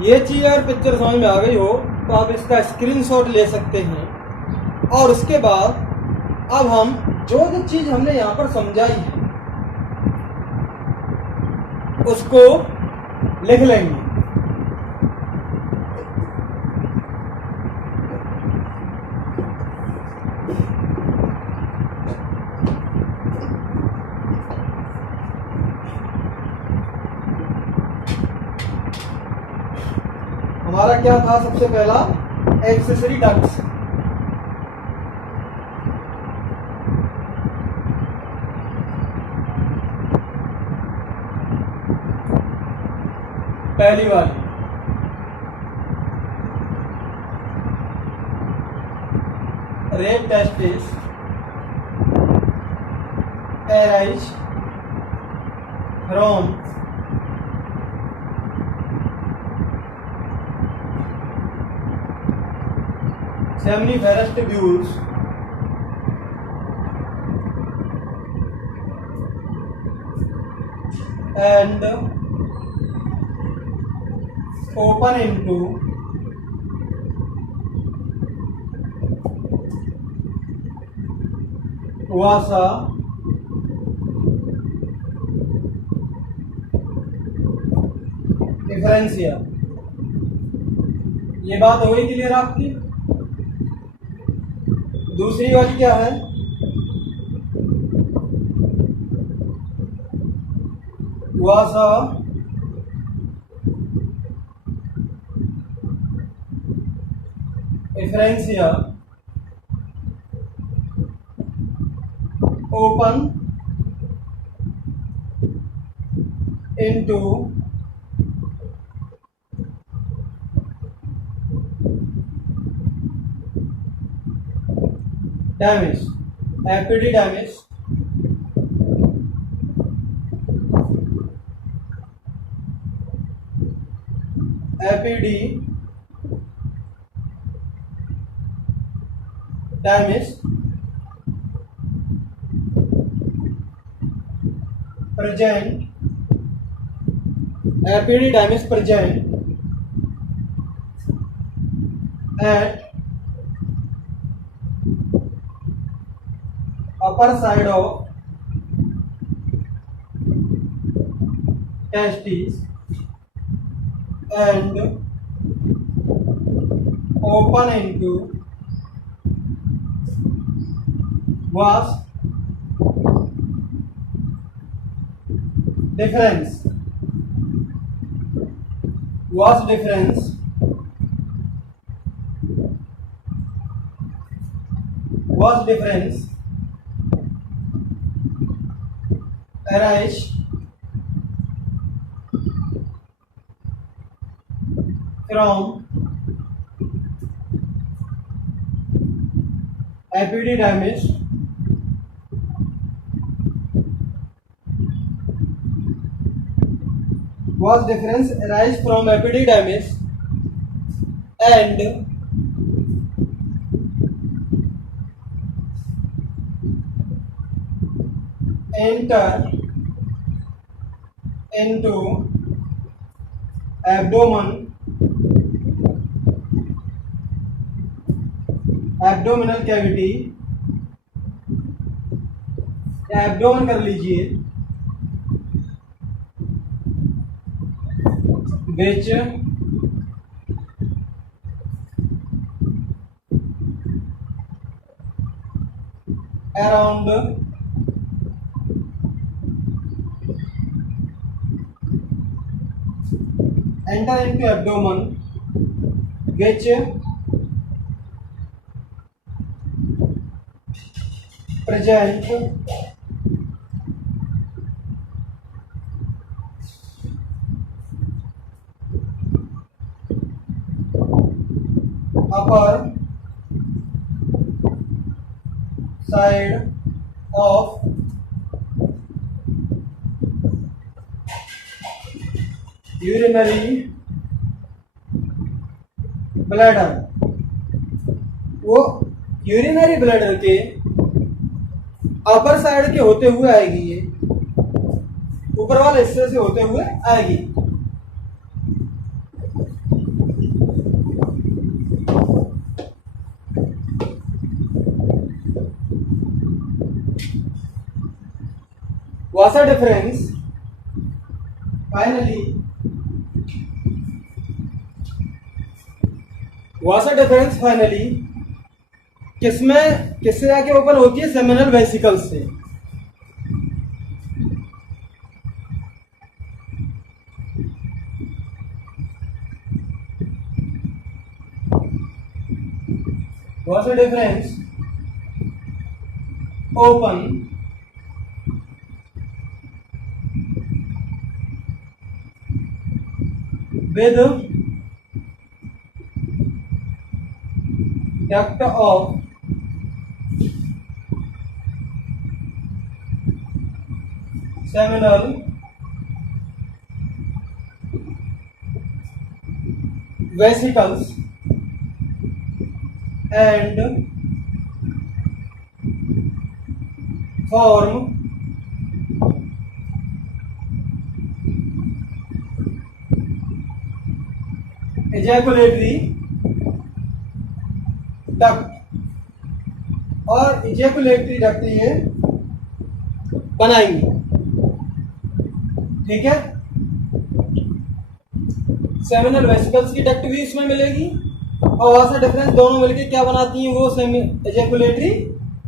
ये चीज़ अगर पिक्चर समझ में आ गई हो तो आप इसका स्क्रीनशॉट ले सकते हैं और उसके बाद अब हम जो जो चीज़ हमने यहाँ पर समझाई है उसको लिख लेंगे। हमारा क्या था सबसे पहला एक्सेसरी डक्ट्स, पहली वाली rate testis arise from seminiferous tubules and open into vasa differentia. ये बात हो गई क्लियर आपकी। दूसरी वाली क्या है, vasa deferentia open into damage epididymis epididymis present epididymis present at upper side of testes and open into vas difference arise from epididymis was difference arise from epididymis and enter into abdominal cavity, abdomen कर लीजिए, which around enter into abdomen which present upper side of urinary bladder. वो urinary bladder के upper side के होते हुए आएगी, ये ऊपर वाले हिस्से से होते हुए आएगी। वासा डिफरेंस फाइनली किससे आके ओपन होती है? सेमिनल वेसिकल से। Vasa deferens open with duct of seminal vesicles and form ejaculatory duct, और ejaculatory duct ये बनाएंगे। ठीक है, सेमिनल वेसिकल्स की डक्ट भी इसमें मिलेगी और वासा डिफरेंस दोनों मिलके क्या बनाती हैं? वो ejaculatory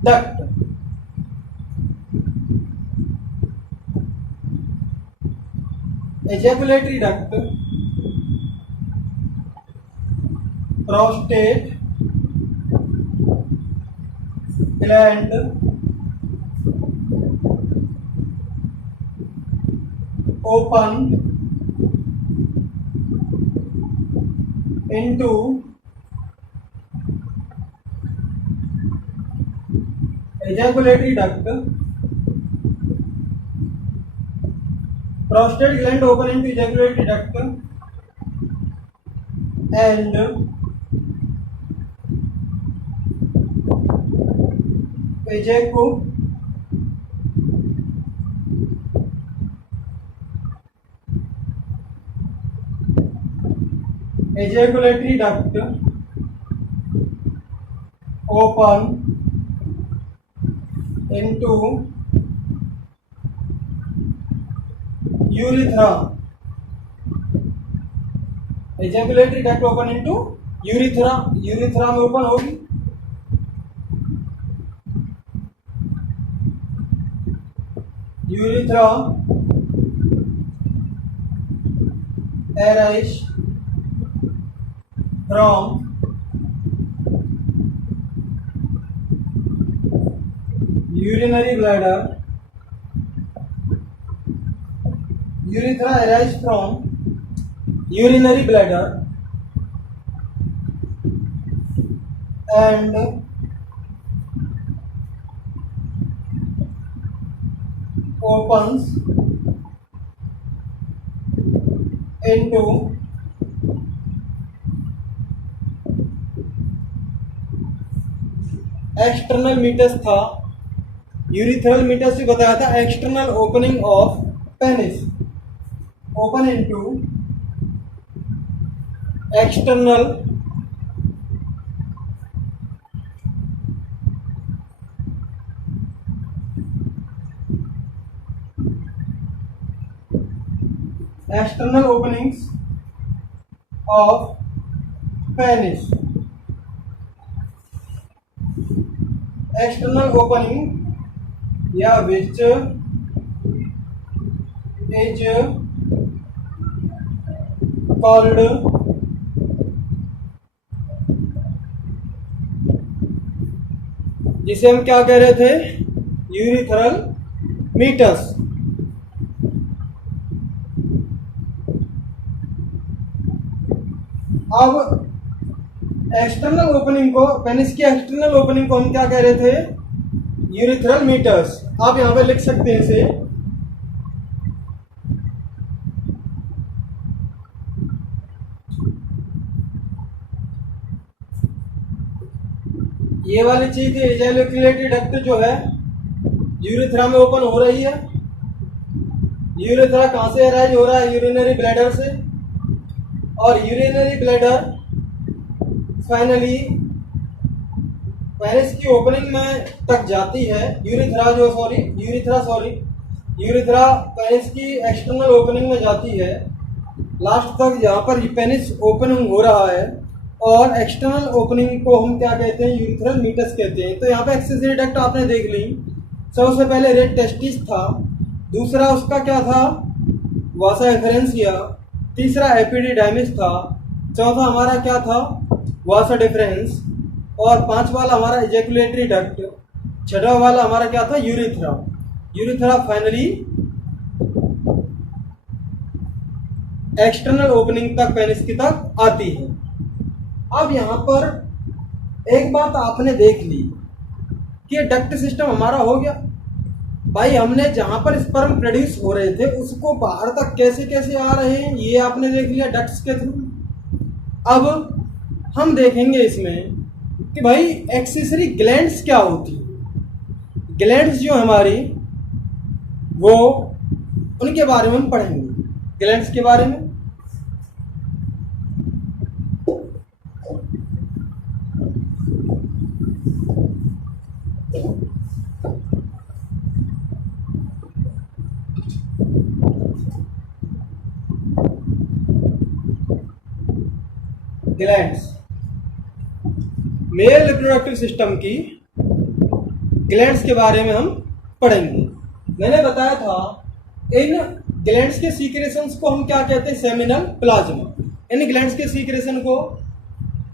duct. Ejaculatory duct prostate gland open into ejaculatory duct, prostate gland open into ejaculatory duct and ejaculatory duct open into urethra. Ejaculatory duct open into urethra, urethra में ओपन होगी। Urethra arise from urinary bladder. Urethra arise from urinary bladder and opens into external meatus था, urethral meatus से बताया था external opening of penis, open into external openings of penis. External opening या which is called जिसे हम क्या कह रहे थे? Urethral meatus. अब एक्सटर्नल ओपनिंग को, पेनिस की एक्सटर्नल ओपनिंग को हम क्या कह रहे थे? Urethral meatus. आप यहां पे लिख सकते हैं इसे ये वाली चीज एजेकुलेटरी डक्ट जो है यूरिथ्रा में ओपन हो रही है। यूरिथ्रा कहां से अराइज हो रहा है? यूरिनरी ब्लैडर से, और यूरिनरी ब्लैडर फाइनली पेनिस की ओपनिंग में तक जाती है। यूरिथ्रा यूरिथ्रा पेनिस की एक्सटर्नल ओपनिंग में जाती है, लास्ट तक जहाँ पर पेनिस ओपनिंग हो रहा है, और एक्सटर्नल ओपनिंग को हम क्या कहते हैं, यूरिथ्रल मीटस कहते हैं। तो यहाँ पे एक्सेसरी डक्ट आपने देख ली। सबसे पहले रेड टेस्टिस था, दूसरा उसका क्या था, वासा एफरेंसिया, तीसरा एपिडिडाइमिस था, चौथा हमारा क्या था, वासा डिफरेंस, और पांचवा वाला हमारा इजैकुलेटरी डक्ट, छठा वाला हमारा क्या था, urethra. Urethra finally external opening तक पेनिस की तक आती है। अब यहाँ पर एक बात आपने देख ली कि डक्ट सिस्टम हमारा हो गया भाई, हमने जहां पर स्पर्म प्रोड्यूस हो रहे थे उसको बाहर तक कैसे कैसे आ रहे हैं ये आपने देख लिया डक्ट्स के थ्रू। अब हम देखेंगे इसमें कि भाई एक्सेसरी ग्लैंड्स क्या होती है। ग्लैंड्स जो हमारी वो उनके बारे में हम पढ़ेंगे, ग्लैंड्स के बारे में। ग्लैंड्स, मेल रिप्रोडक्टिव सिस्टम की ग्लैंड्स के बारे में हम पढ़ेंगे। मैंने बताया था इन ग्लैंड्स के सीक्रेशंस को हम क्या कहते हैं, सेमिनल प्लाज्मा। इन ग्लैंड्स के सीक्रेशन को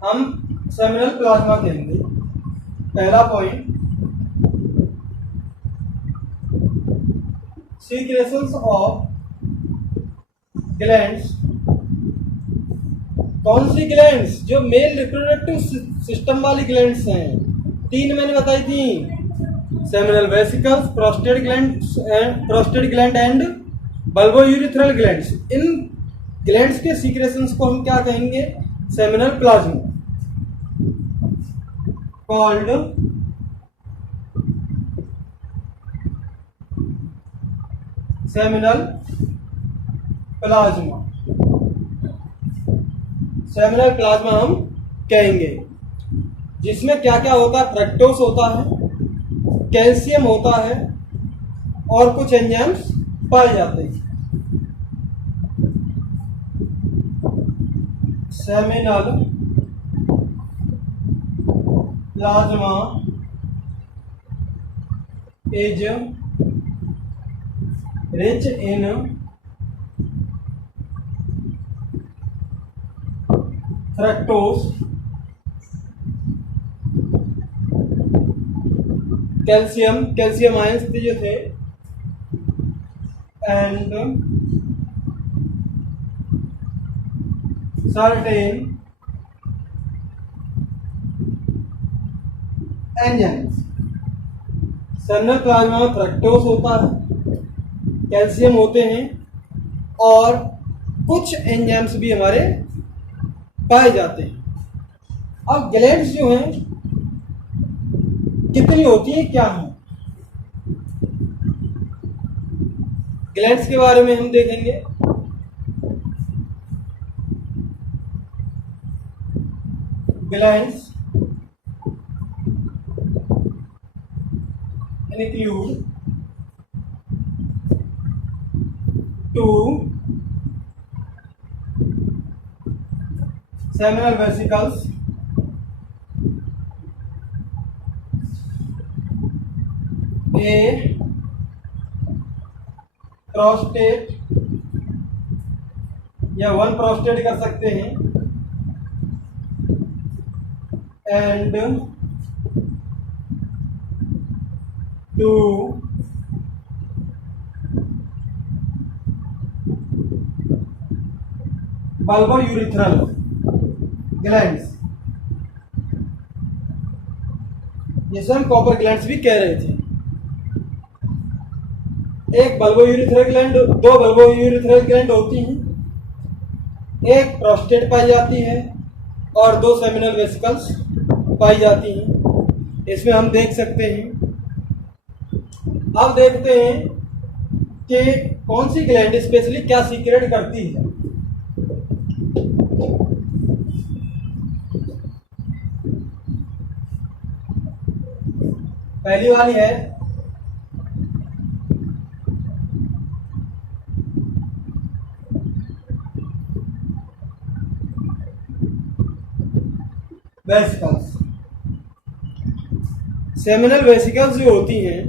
हम सेमिनल प्लाज्मा कहेंगे। पहला पॉइंट, सीक्रेशंस ऑफ ग्लैंड्स। कौन सी ग्लैंड्स, जो मेल रिप्रोडक्टिव सिस्टम वाली ग्लैंड्स हैं, तीन मैंने बताई थी, seminal vesicles, prostate gland and bulbourethral glands. इन ग्लैंड्स के सीक्रेशंस को हम क्या कहेंगे, seminal plasma, called seminal plasma. Seminal plasma हम कहेंगे, जिसमें क्या क्या होता है, फ्रक्टोस होता है, कैल्शियम होता है, और कुछ एंजाइम्स पाए जाते हैं। Seminal plasma is rich in fructose, calcium ions जो थे, and certain enzymes. Seminal plasma में फ्रक्टोस होता है, कैल्शियम होते हैं, और कुछ एंजाइम्स भी हमारे पाए जाते हैं। अब ग्लैंड्स जो हैं कितनी होती हैं, क्या हैं, ग्लैंड्स के बारे में हम देखेंगे। Glands include two seminal vesicles, a prostate या वन प्रोस्टेट कर सकते हैं, एंड टू बल्बोयूरिथ्रल ग्लैंड्स, जिसे हम कॉपर ग्लैंड्स भी कह रहे थे। एक बल्बोयूरिथ्रल ग्लैंड, दो बल्बोयूरिथ्रल ग्लैंड होती हैं, एक प्रोस्टेट पाई जाती है और दो सेमिनल वेसिकल्स पाई जाती हैं। इसमें हम देख सकते हैं। अब देखते हैं कि कौन सी ग्लैंड स्पेशली क्या सीक्रेट करती है। पहली वाली है वेसिकल्स। सेमिनल वेसिकल्स जो होती हैं,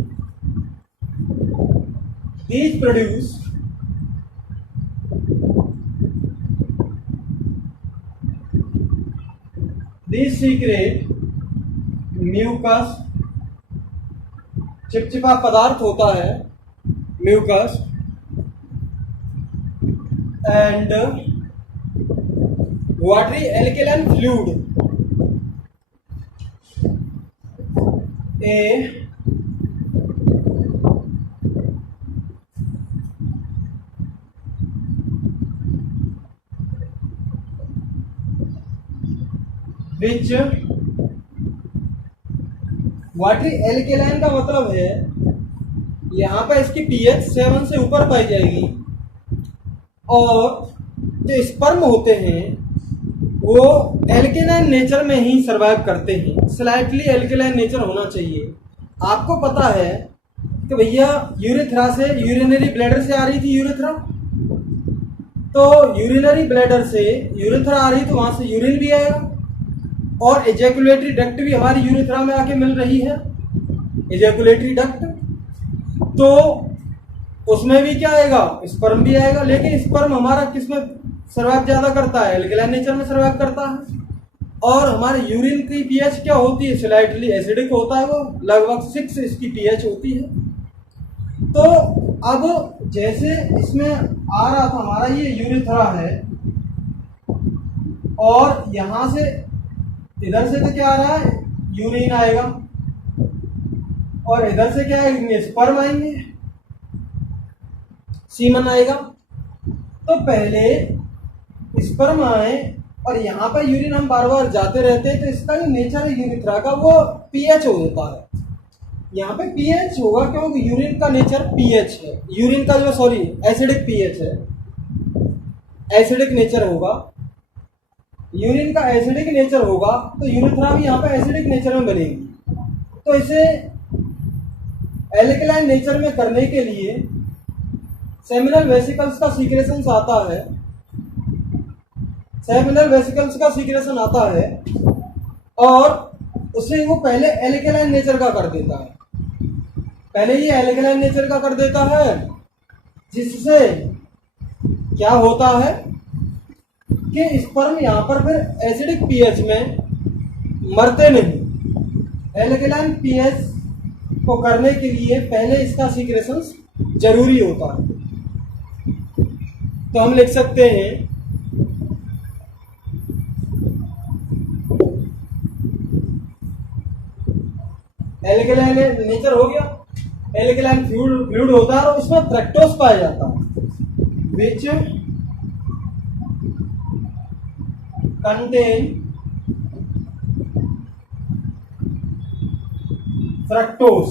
these produce these secrete mucus, चिपचिपा पदार्थ होता है mucus, and watery alkaline fluid, a which watery alkaline का मतलब है यहाँ पर इसकी पीएच 7 से ऊपर पाई जाएगी, और जो स्पर्म होते हैं वो एल्केलाइन नेचर में ही सरवाइव करते हैं। स्लाइटली एल्केलाइन नेचर होना चाहिए। आपको पता है कि भैया यूरेथ्रा से, यूरिनरी ब्लैडर से आ रही थी यूरेथ्रा, तो यूरिनरी ब्लैडर से यूरेथ्रा आ रही तो वहां से यूरिन भी आएगा, और एजैकुलेटरी डक्ट भी हमारी यूरेथ्रा में आके मिल रही है, एजैकुलेटरी डक्ट, तो उसमें भी क्या आएगा, स्पर्म भी आएगा। लेकिन स्पर्म हमारा किसमें सर्वाइव ज्यादा करता है, एल्केलाइन नेचर में सर्वाइव करता है। और हमारे यूरिन की पीएच क्या होती है, स्लाइटली एसिडिक होता है, वो लगभग 6 इसकी पीएच होती है। तो अब जैसे इसमें आ रहा था हमारा ये यूरेथ्रा है, और यहां से इधर से तो क्या आ रहा है, यूरिन आएगा, और इधर से क्या आएंगे, स्पर्म आएंगे, सीमन आएगा। तो पहले स्पर्म आए और यहाँ पर यूरिन हम बार बार जाते रहते हैं, तो इसका जो नेचर है यूरिथ्रा का वो पीएच हो जाता है। यहाँ पे पीएच होगा क्योंकि यूरिन का नेचर पीएच है, यूरिन का जो सॉरी एसिडिक पीएच है, एसिडिक नेचर होगा, यूरिन का एसिडिक नेचर होगा, तो यूरिथ्रा भी यहाँ पे एसिडिक नेचर में बनेगी। तो इसे एल्कलाइन नेचर में करने के लिए सेमिनल वेसिकल्स का सीक्रेशन आता है, सेमिनल वेसिकल्स का सीक्रेशन आता है, और उसे वो पहले एल्कलाइन नेचर का कर देता है, पहले ये एल्कलाइन नेचर का कर देता है, जिससे क्या होता है कि स्पर्म यहाँ पर फिर एसिडिक पीएच में मरते नहीं। एल्कलाइन पीएच को करने के लिए पहले इसका सीक्रेशन जरूरी होता है। तो हम लिख सकते हैं एल्कलाइन नेचर हो गया, एल्कलाइन फ्लूइड होता है और इसमें फ्रक्टोज पाया जाता है, which contain fructose,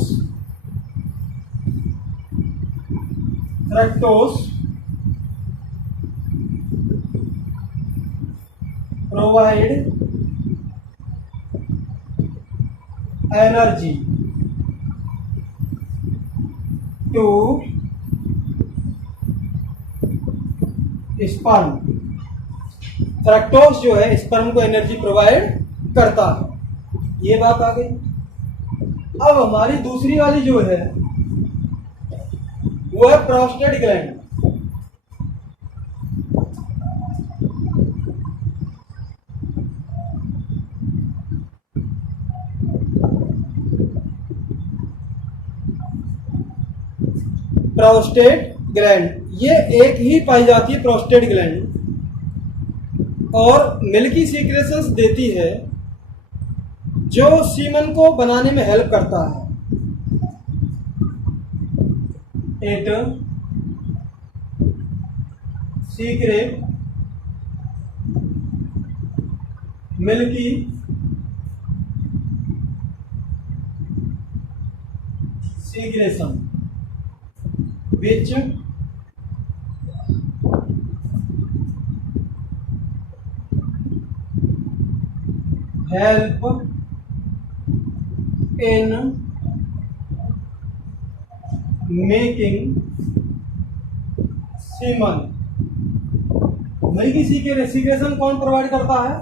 fructose provide energy to sperm। Fructose जो है स्पर्म को एनर्जी प्रोवाइड करता है, ये बात आ गई। अब हमारी दूसरी वाली जो है वो है प्रोस्टेट ग्लैंड। प्रोस्टेट ग्लैंड ये एक ही पाई जाती है, प्रोस्टेट ग्लैंड, और मिल्की सीक्रेशंस देती है जो सीमन को बनाने में हेल्प करता है। It secret milky secretion which help in making semen। Milky secretion कौन प्रोवाइड करता है,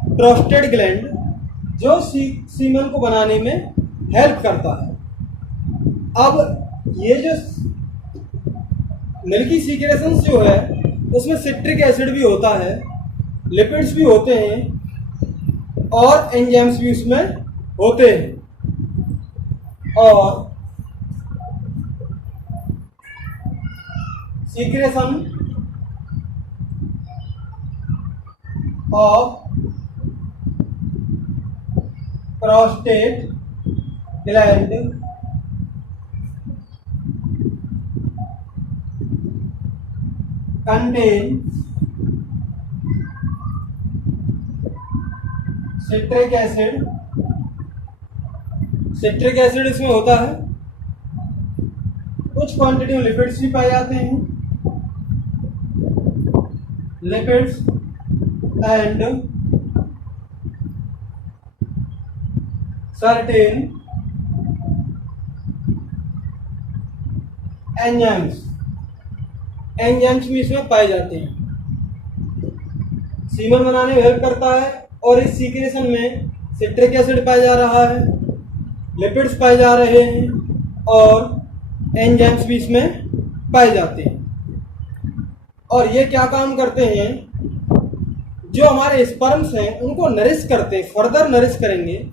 प्रोस्टेट ग्लैंड जो सीमन को बनाने में हेल्प करता है। अब ये जो मिल्की सीक्रेशंस जो है उसमें सिट्रिक एसिड भी होता है, लिपिड्स भी होते हैं और एंजाइम्स भी उसमें होते हैं। और secretion of prostate gland contain citric acid. Citric acid इसमें होता है, कुछ क्वांटिटी में लिपिड्स भी पाए जाते हैं, lipids and certain enzymes. Enzymes भी इसमें पाए जाते हैं, सीमन बनाने में हेल्प करता है। और इस सीक्रेशन में सिट्रिक एसिड पाया जा रहा है, लिपिड्स पाए जा रहे हैं और एंजाइम्स भी इसमें पाए जाते हैं। और ये क्या काम करते हैं, जो हमारे स्पर्म्स हैं उनको नरिश करते हैं, फर्दर नरिश करेंगे।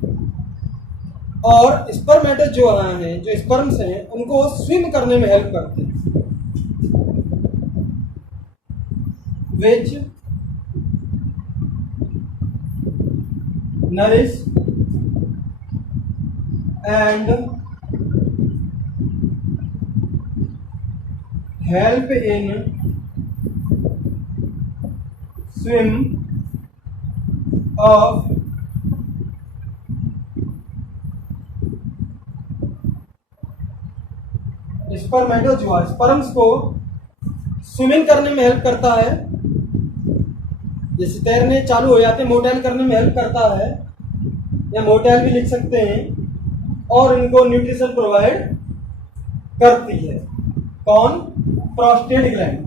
और स्पर्मेटो जो हैं, जो स्पर्म्स हैं, उनको स्विम करने में हेल्प करते हैं, which nourish and help in swim of spermatozoa. Sperms को स्विमिंग करने में हेल्प करता है, जैसे तैरने चालू हो जाते हैं, मोटाइल करने में हेल्प करता है, या मोटाइल भी लिख सकते हैं। और इनको न्यूट्रिशन प्रोवाइड करती है। कौन? Prostate gland.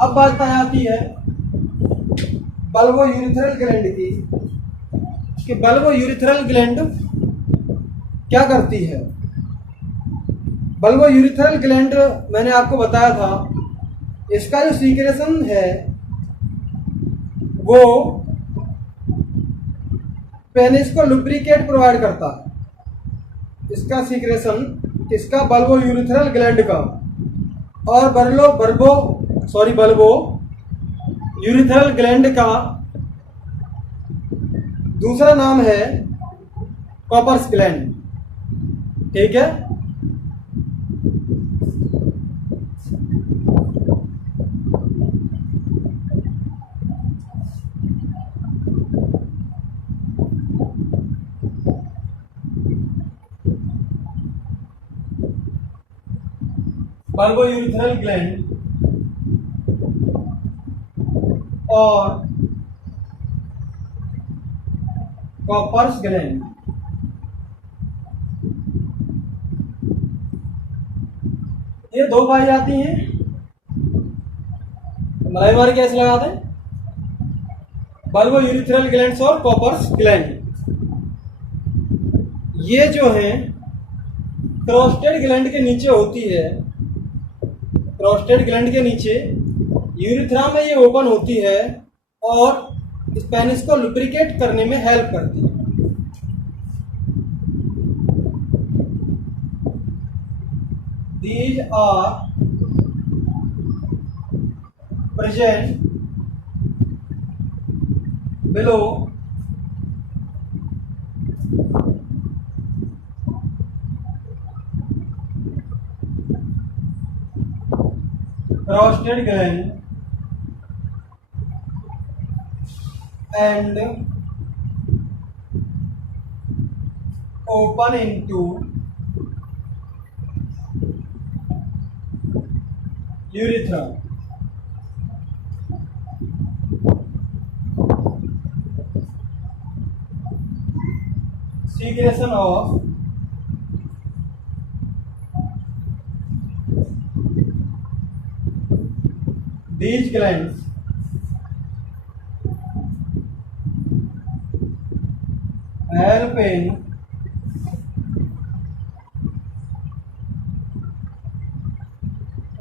अब बात आ जाती है बल्बो यूरिथ्रल ग्लैंड की, कि बल्बो यूरिथ्रल ग्लैंड क्या करती है। बल्बो यूरिथ्रल ग्लैंड मैंने आपको बताया था, इसका जो सीक्रेशन है वो पेनिस को लुब्रिकेट प्रोवाइड करता है। इसका सीक्रेशन किसका? बल्बो यूरिथ्रल ग्लैंड का। और बल्बो यूरिथ्रल ग्लैंड का दूसरा नाम है कॉपर्स ग्लैंड। ठीक है, बल्बो यूरिथ्रल ग्लैंड और कॉपर्स ग्लैंड ये दो पाई जाती हैं। मलाई मार कैसे लगा दें? बल्बो यूरिथ्रल ग्लैंड्स और कॉपर्स ग्लैंड, ये जो हैं प्रोस्टेट ग्लैंड के नीचे होती है। प्रोस्टेट ग्लैंड के नीचे यूरिथ्रा में ये ओपन होती है और पेनिस को लुब्रिकेट करने में हेल्प करती है। These are present below prostate gland and open into urethra. Secretion of these glands help in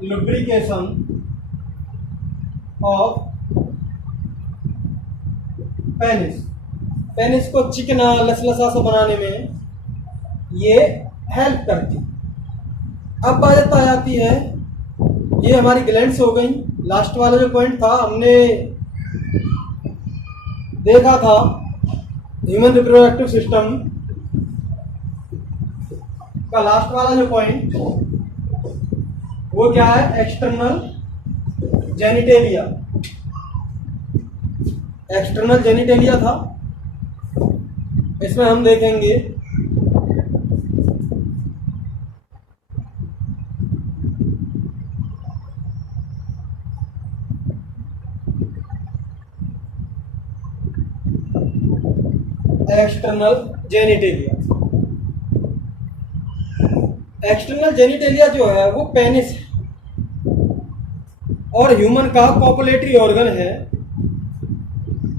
lubrication of penis. Penis को चिकना लसलसा सा बनाने में ये हेल्प करती। अब बात आ जाती है, ये हमारी ग्लैंड्स हो गई। लास्ट वाला जो पॉइंट था हमने देखा था ह्यूमन रिप्रोडक्टिव सिस्टम का लास्ट वाला जो पॉइंट वो क्या है, एक्सटर्नल जेनिटेलिया। एक्सटर्नल जेनिटेलिया था, इसमें हम देखेंगे एक्सटर्नल जेनिटेलिया। एक्सटर्नल जेनिटेलिया जो है वो पेनिस और ह्यूमन का कॉपुलेटरी ऑर्गन है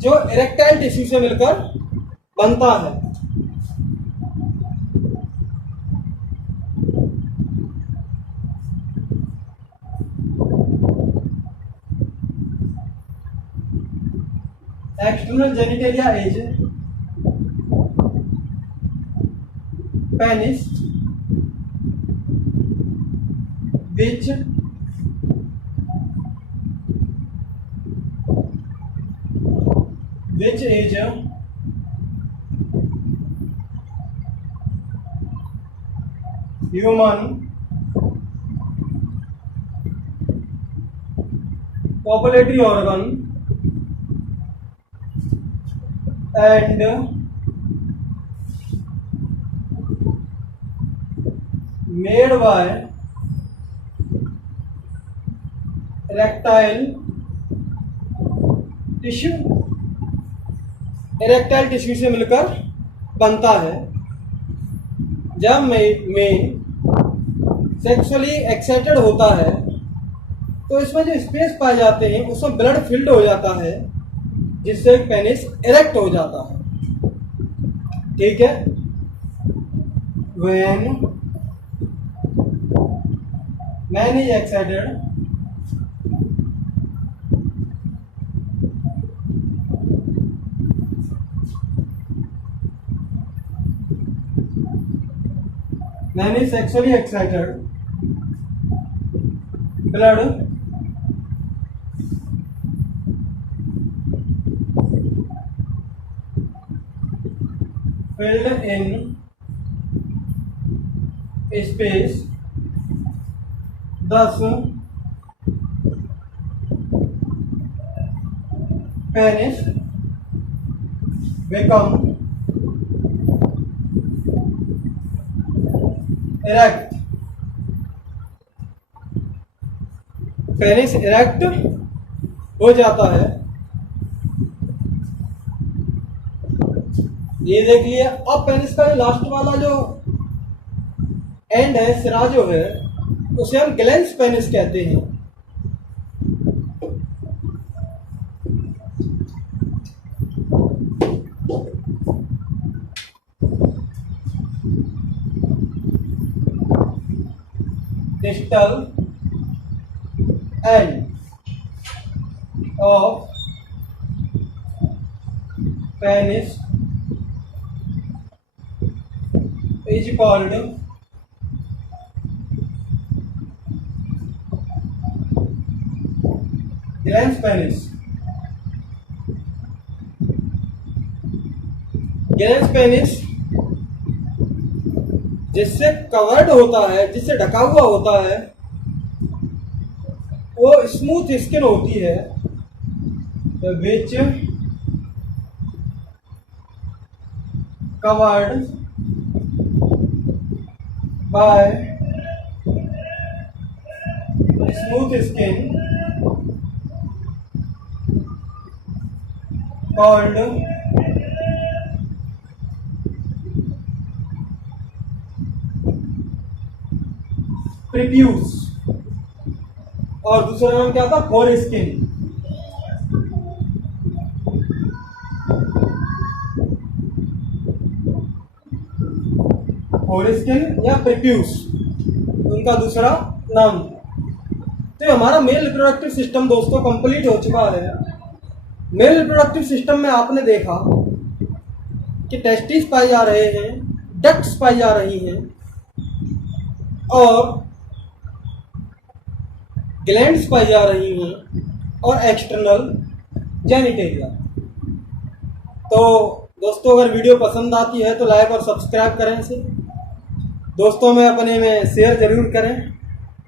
जो इरेक्टाइल टिश्यू से मिलकर बनता है। External genitalia is penis which is human copulatory organ and made by erectile tissue. Erectile tissue से मिलकर बनता है। जब मेल सेक्सुअली एक्साइटेड होता है तो इसमें जो स्पेस पाए जाते हैं उसमें ब्लड फिल्ड हो जाता है जिससे पेनिस इरेक्ट हो जाता है। ठीक है, when man is excited man is sexually excited, blood filled in space, thus penis become erect. Penis erect हो जाता है। ये देख लिया। अब पेनिस का लास्ट वाला जो एंड है, सिरा जो है, उसे हम ग्लैंस पेनिस कहते हैं। distal end of penis is called glans penis. glans penis जिससे कवर्ड होता है, जिससे ढका हुआ होता है, वो स्मूथ स्किन होती है, which covered by smooth skin called prepuce, और दूसरा नाम क्या था, फोर स्किन। फोरस्किन या प्रीप्यूस उनका दूसरा नाम। तो हमारा मेल रिप्रोडक्टिव सिस्टम दोस्तों कंप्लीट हो चुका है। मेल रिप्रोडक्टिव सिस्टम में आपने देखा कि टेस्टिस पाए जा रहे हैं, डक्ट्स पाई जा रही हैं और ग्लैंड्स पाई जा रही हैं और एक्सटर्नल जेनिटेलिया। तो दोस्तों अगर वीडियो पसंद आती है तो लाइक और सब्सक्राइब करें इसे, दोस्तों में अपने में शेयर ज़रूर करें।